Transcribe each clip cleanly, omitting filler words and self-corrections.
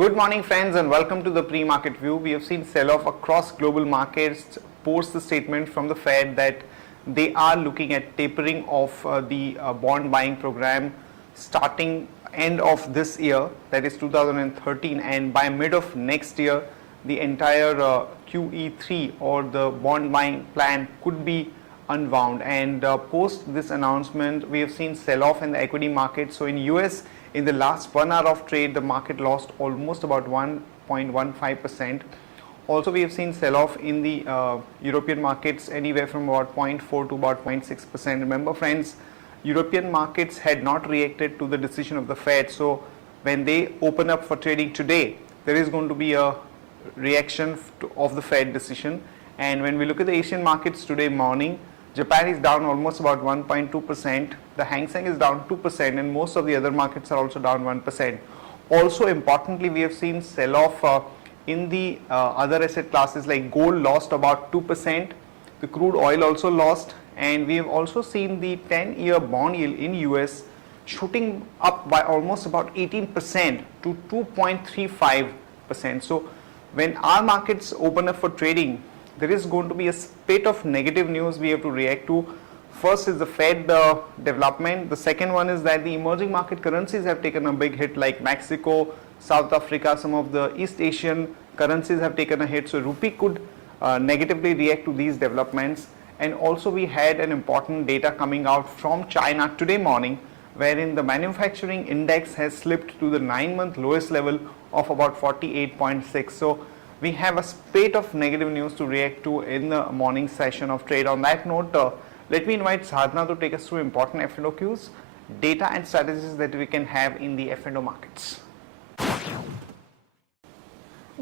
Good morning friends and welcome to the pre-market view. We have seen sell-off across global markets post the statement from the Fed that they are looking at tapering of the bond buying program starting end of this year, that is 2013, and by mid of next year the entire QE3 or the bond buying plan could be unwound. And post this announcement we have seen sell-off in the equity market. So in US, in the last 1 hour of trade, the market lost almost about 1.15%. Also, we have seen sell-off in the European markets anywhere from about 0.4 to about 0.6%. Remember friends, European markets had not reacted to the decision of the Fed. So when they open up for trading today, there is going to be a reaction of the Fed decision. And when we look at the Asian markets today morning, Japan is down almost about 1.2%, the Hang Seng is down 2%, and most of the other markets are also down 1%. Also importantly, we have seen sell-off in the other asset classes, like gold lost about 2%, the crude oil also lost, and we have also seen the 10-year bond yield in US shooting up by almost about 18% to 2.35%. So when our markets open up for trading, there is going to be a spate of negative news we have to react to. First is the Fed development. The second one is that the emerging market currencies have taken a big hit, like Mexico, South Africa, some of the East Asian currencies have taken a hit. So rupee could negatively react to these developments. And also we had an important data coming out from China today morning, wherein the manufacturing index has slipped to the 9-month lowest level of about 48.6. So we have a spate of negative news to react to in the morning session of trade. On that note, let me invite Sadhana to take us through important F&O cues, data and strategies that we can have in the F&O markets.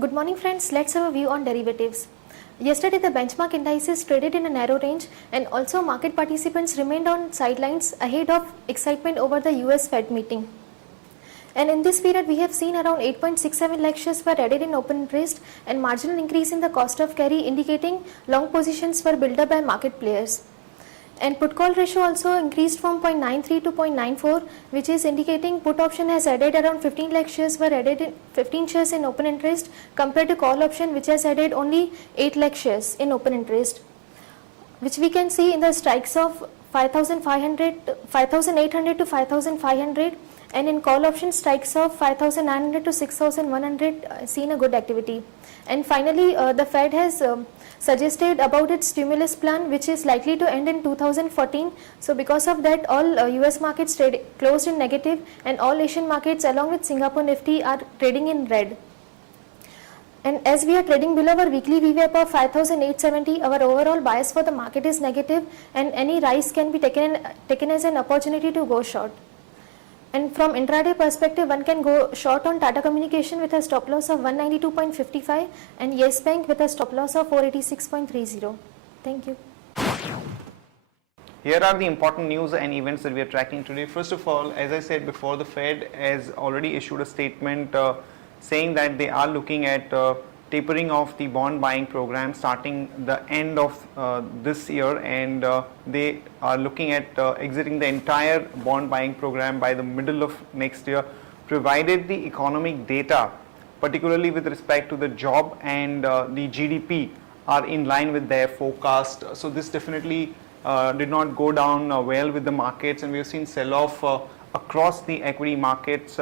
Good morning friends, let's have a view on derivatives. Yesterday the benchmark indices traded in a narrow range, and also market participants remained on sidelines ahead of excitement over the US Fed meeting. And in this period, we have seen around 8.67 lakh shares were added in open interest, and marginal increase in the cost of carry, indicating long positions were built up by market players. And put call ratio also increased from 0.93 to 0.94, which is indicating put option has added around 15 lakh shares were added in 15 shares in open interest, compared to call option which has added only 8 lakh shares in open interest, which we can see in the strikes of 5,800 to 5,500. And in call option strikes of 5,900 to 6,100 seen a good activity. And finally, the Fed has suggested about its stimulus plan, which is likely to end in 2014. So because of that, all US markets closed in negative, and all Asian markets along with Singapore Nifty are trading in red. And as we are trading below our weekly VWAP of 5,870, our overall bias for the market is negative, and any rise can be taken as an opportunity to go short. And from intraday perspective, one can go short on Tata Communication with a stop loss of 192.55 and Yes Bank with a stop loss of 486.30. Thank you. Here are the important news and events that we are tracking today. First of all, as I said before, the Fed has already issued a statement saying that they are looking at tapering of the bond buying program starting the end of this year, and they are looking at exiting the entire bond buying program by the middle of next year, provided the economic data, particularly with respect to the job and the GDP, are in line with their forecast. So this definitely did not go down well with the markets, and we have seen sell-off across the equity markets.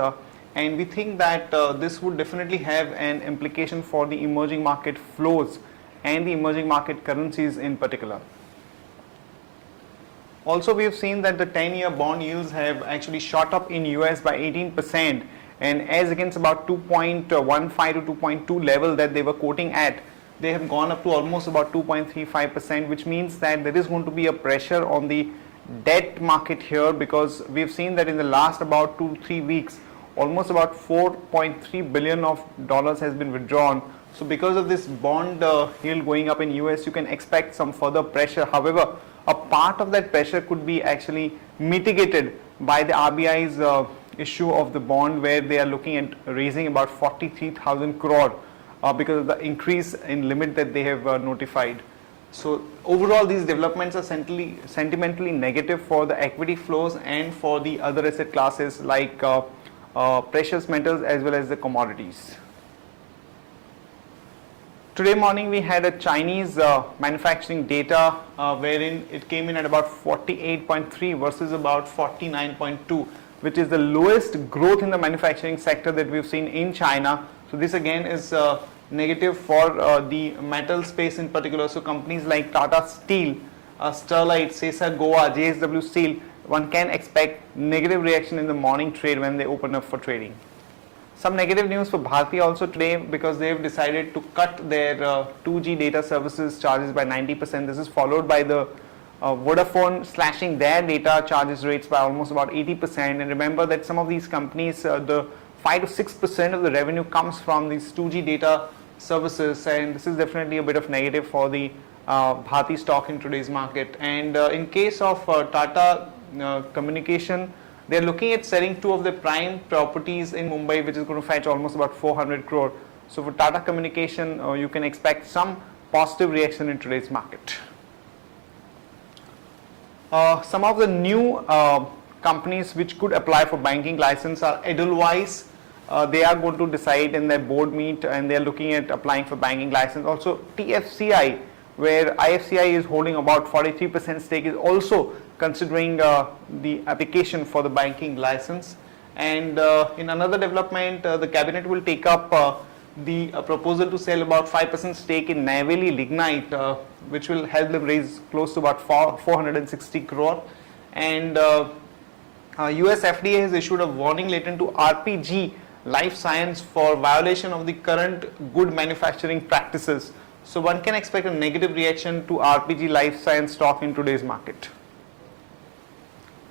And we think that this would definitely have an implication for the emerging market flows and the emerging market currencies in particular. Also, we have seen that the 10-year bond yields have actually shot up in US by 18%, and as against about 2.15 to 2.2 level that they were quoting at, they have gone up to almost about 2.35%, which means that there is going to be a pressure on the debt market here, because we have seen that in the last about 2 to 3 weeks, almost about $4.3 billion has been withdrawn. So because of this bond yield going up in US, you can expect some further pressure. However, a part of that pressure could be actually mitigated by the RBI's issue of the bond, where they are looking at raising about 43,000 crore because of the increase in limit that they have notified. So overall, these developments are sentimentally negative for the equity flows and for the other asset classes like precious metals as well as the commodities. Today morning we had a Chinese manufacturing data wherein it came in at about 48.3 versus about 49.2, which is the lowest growth in the manufacturing sector that we've seen in China. So this again is negative for the metal space in particular. So companies like Tata Steel, Sterlite, Sesa Goa, JSW Steel, one can expect negative reaction in the morning trade when they open up for trading. Some negative news for Bharti also today because they have decided to cut their 2G data services charges by 90%. This is followed by the Vodafone slashing their data charges rates by almost about 80%. And remember that some of these companies, the 5 to 6% of the revenue comes from these 2G data services, and this is definitely a bit of negative for the Bharti stock in today's market. And in case of Tata Communication, they are looking at selling two of the prime properties in Mumbai, which is going to fetch almost about 400 crore. So for Tata Communication, you can expect some positive reaction in today's market. Some of the new companies which could apply for banking license are Edelweiss. They are going to decide in their board meet and they are looking at applying for banking license. Also TFCI, where IFCI is holding about 43% stake, is also considering the application for the banking license. And in another development, the cabinet will take up the proposal to sell about 5% stake in Neyveli Lignite, which will help them raise close to about 460 crore. And US FDA has issued a warning letter to RPG Life Science for violation of the current good manufacturing practices. So one can expect a negative reaction to RPG Life Science stock in today's market.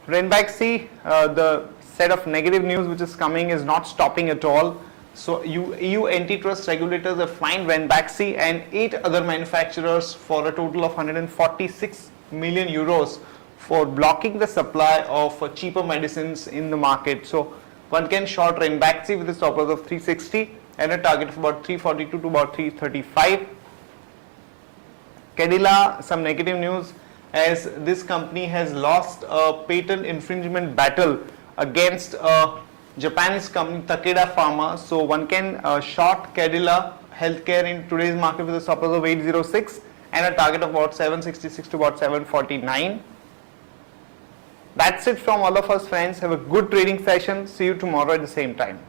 Ranbaxy, the set of negative news which is coming is not stopping at all. So EU antitrust regulators have fined Ranbaxy and 8 other manufacturers for a total of 146 million euros for blocking the supply of cheaper medicines in the market. So one can short Ranbaxy with a stop loss of 360 and a target of about 342 to about 335. Cadila, some negative news, as this company has lost a patent infringement battle against a Japanese company Takeda Pharma. So one can short Cadila Healthcare in today's market with a stop loss of 806 and a target of about 766 to about 749. That's it from all of us, friends. Have a good trading session. See you tomorrow at the same time.